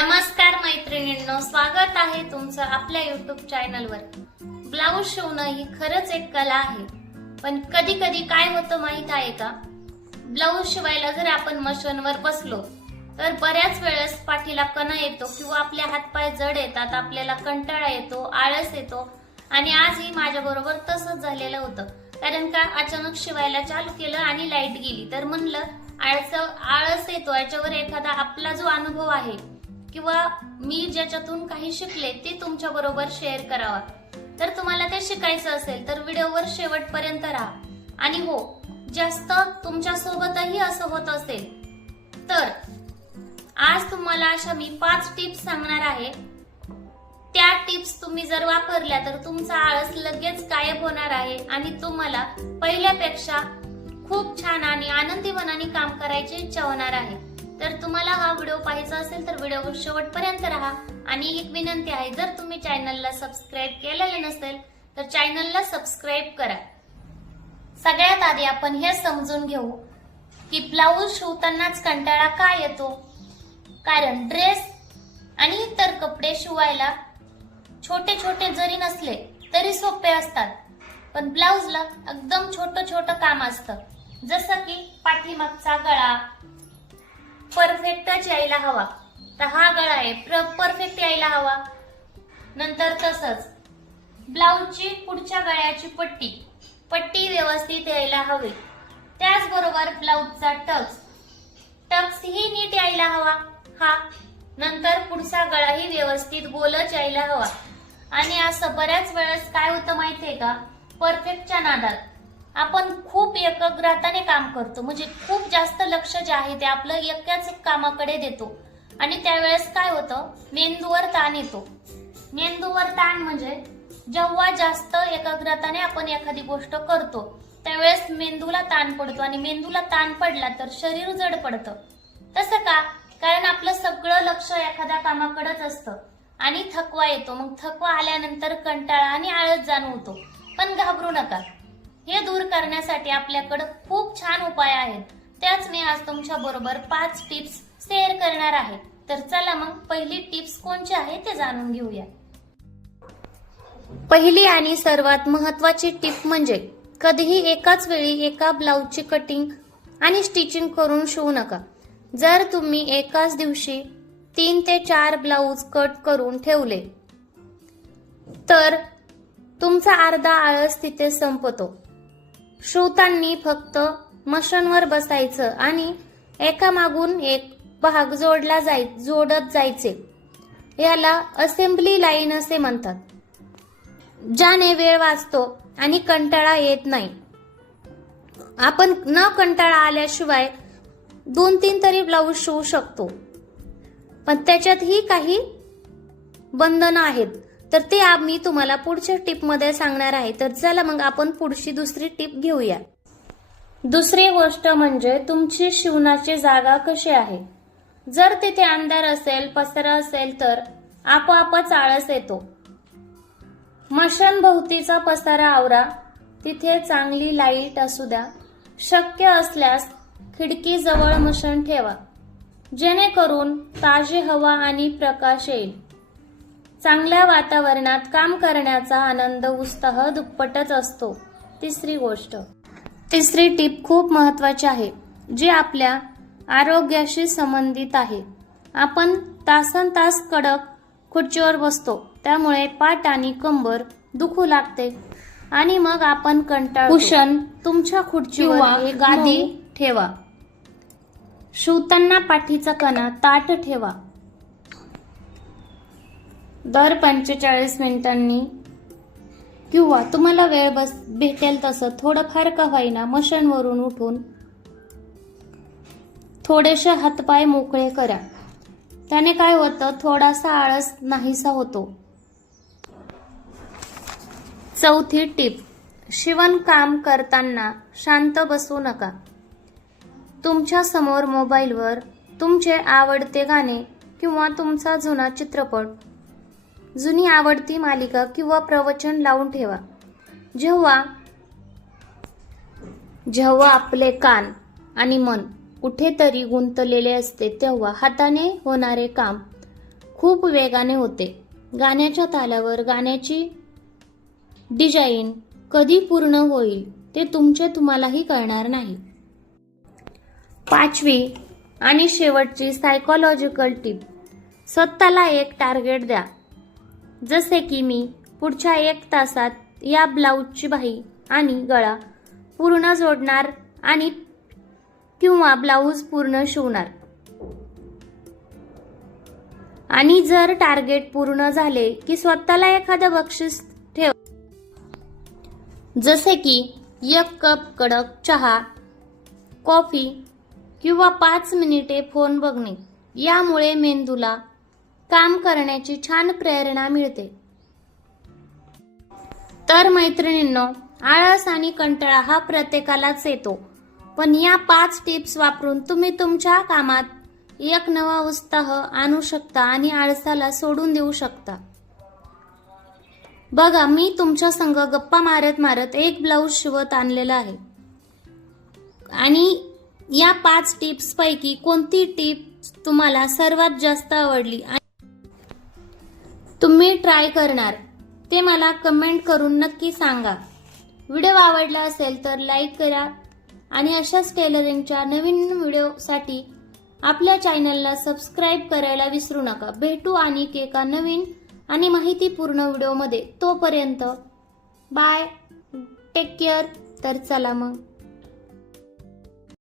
नमस्कार मैत्रिणींनो, स्वागत आहे तुमचं आपल्या युट्यूब चॅनलवर। ब्लाऊज शिवणं ही खरंच एक कला आहे, पण कधी कधी काय होतं माहित आहे का? ब्लाऊज शिवायला जर आपण मशीनवर बसलो तर बऱ्याच वेळेस पाठीला कणा येतो किंवा आपले हातपाय जड येतात, आपल्याला कंटाळा येतो, आळस येतो। आणि आजही माझ्या बरोबर तसंच झालेलं होतं, कारण का अचानक शिवायला चालू केलं आणि लाईट गेली, तर म्हणलं आळस येतो, याच्यावर एखादा आपला जो अनुभव आहे किंवा मी ज्याच्यातून काही शिकले ते तुमच्या बरोबर शेअर करावा। तर तुम्हाला ते शिकायचं असेल तर व्हिडिओवर शेवटपर्यंत राहा। आणि हो, जास्त तुमच्या सोबतही असं होत असेल तर आज तुम्हाला अशा मी 5 टिप्स सांगणार आहे। त्या टिप्स तुम्ही जर वापरल्या तर तुमचा आळस लगेच गायब होणार आहे आणि तुम्हाला पहिल्यापेक्षा खूप छान आणि आनंदी मनाने काम करायची इच्छा होणार आहे। तर तुम्हाला हा व्हिडिओ पाहायचा असेल तर व्हिडिओ शेवटपर्यंत राहा। आणि एक विनंती आहे, जर तुम्ही चॅनलला सबस्क्राईब केलेलं नसेल तर चॅनलला सबस्क्राईब करा। सगळ्यात आधी आपण हे समजून घेऊ की ब्लाऊज शिवतानाच कंटाळा का येतो। कारण ड्रेस आणि इतर कपडे शिवायला छोटे छोटे जरी नसले तरी सोपे असतात, पण ब्लाऊजला एकदम छोटं काम असतं। जसं की पाठीमागचा गळा परफेक्टच यायला हवा, तर हा गळा आहे परफेक्ट यायला हवा। नंतर तसंच ब्लाऊजची पुढच्या गळ्याची पट्टी व्यवस्थित यायला हवी। त्याचबरोबर ब्लाऊजचा टक्स ही नीट यायला हवा नंतर पुढचा गळाही व्यवस्थित गोलच यायला हवा। आणि असं बऱ्याच वेळेस काय होतं माहितीये का, परफेक्टच्या नादात आपण खूप एकाग्रताने काम करतो, म्हणजे खूप जास्त लक्ष जे आहे ते आपलं एकाच कामाकडे देतो। आणि त्यावेळेस काय होतं, मेंदूवर ताण येतो। मेंदूवर ताण म्हणजे जेव्हा जास्त एकाग्रताने आपण एखादी गोष्ट करतो त्यावेळेस मेंदूला ताण पडतो, आणि मेंदूला ताण पडला तर शरीर जड पडतं। तसं का? कारण आपलं सगळं लक्ष एखाद्या कामाकडेच असतं आणि थकवा येतो। मग थकवा आल्यानंतर कंटाळा आणि आळस जाणवतो। पण घाबरू नका, हे दूर करण्यासाठी आपल्याकडे खूप छान उपाय आहेत। त्याच मी आज तुमच्या बरोबर 5 टिप्स शेअर करणार आहे। तर चला मग पहिली टिप्स कोणची आहे ते जाणून घेऊया। पहिली आणि सर्वात महत्त्वाची टिप म्हणजे कधीही एकाच वेळी एका ब्लाऊजची कटिंग आणि स्टिचिंग करून शिवू नका। जर तुम्ही एकाच दिवशी 3 ते 4 ब्लाऊज कट करून ठेवले तर तुमचा अर्धा आळस तिथे संपतो। शिवताना फक्त मशीनवर बसायचं आणि एकामागून एक भाग जोडत जायचे, याला असेंब्ली लाईन असे म्हणतात, ज्याने वेळ वाचतो आणि कंटाळा येत नाही। आपण न कंटाळा आल्याशिवाय 2-3 तरी ब्लाऊज शिवू शकतो, पण त्याच्यातही काही बंधनं आहेत, तर ते मी तुम्हाला पुढच्या टिप मध्ये सांगणार आहे। तर चला मग आपण पुढची दुसरी टिप घेऊया। दुसरी गोष्ट म्हणजे तुमची शिवणाची जागा कशी आहे। जर तिथे अंधार असेल, पसरा असेल तर आपोआपच आळस येतो। मशीन भोवतीचा पसारा आवरा, तिथे चांगली लाईट असू द्या, शक्य असल्यास खिडकी जवळ मशीन ठेवा, जेणेकरून ताजी हवा आणि प्रकाश येईल। चांगल्या वातावरणात काम करण्याचा आनंद उत्साह दुप्पटच असतो। तिसरी टिप खूप महत्त्वाची आहे, जी आपल्या आरोग्याशी संबंधित आहे। आपण तासनतास कडक खुर्चीवर बसतो, त्यामुळे पाठ आणि कंबर दुखू लागते आणि मग आपण कंटाळतो। कुशन तुमच्या खुर्चीवर एक गादी ठेवा। शिवताना पाठीचा कणा ताठ ठेवा। दर 45 मिनिटांनी किंवा तुम्हाला वेळ भेटेल तसं थोडंफार का होईना मशीनवरून उठून थोडेसे हातपाय मोकळे करा। त्याने काय होतं, थोडासा आळस नाहीसा होतो। चौथी टिप, शिवणकाम करताना शांत बसू नका। तुमच्या समोर मोबाईलवर तुमचे आवडते गाणे किंवा तुमचा जुना चित्रपट, जुनी आवडती मालिका किंवा प्रवचन लावून ठेवा। जेव्हा आपले कान आणि मन कुठेतरी गुंतलेले असते तेव्हा हाताने होणारे काम खूप वेगाने होते. गाण्याच्या तालावर गाण्याची डिझाईन कधी पूर्ण होईल ते तुम्हालाही कळणार नाही. 5वी आणि शेवटची सायकोलॉजिकल टिप, स्वतःला एक टार्गेट द्या. जसे की मी पुढच्या 1 तासात या ब्लाऊजची बाही आणि गळा पूर्ण जोडणार आणि किंवा ब्लाऊज पूर्ण शिवणार. आणि जर टार्गेट पूर्ण झाले की स्वतःला एखादं बक्षीस ठेव. जसे की 1 कप कडक चहा, कॉफी किंवा 5 मिनिटे फोन बघणे. यामुळे मेंदूला काम करण्याची छान प्रेरणा मिळते. तर मैत्रिणींनो, आळस आणि कंटाळा हा प्रत्येकालाच येतो, पण या 5 टिप्स वापरून तुम्ही तुमच्या कामात एक नवा उत्साह आणू शकता आणि आळसाला सोडून देऊ शकता. बघा, मी तुमच्या संग गप्पा मारत एक ब्लाऊज शिवत आणलेला आहे आणि या 5 टिप्स पैकी कोणती टिप तुम्हाला सर्वात जास्त आवडली आणि तुम्ही ट्राय करणार ते मला कमेंट करून नक्की सांगा. व्हिडिओ आवडला असेल तर लाईक करा आणि अशाच टेलरिंगच्या नवीन व्हिडिओसाठी आपल्या चॅनलला सबस्क्राईब करायला विसरू नका. भेटू आणि एका नवीन आणि माहितीपूर्ण व्हिडिओमध्ये. तोपर्यंत बाय, टेक केअर. तर चला मग.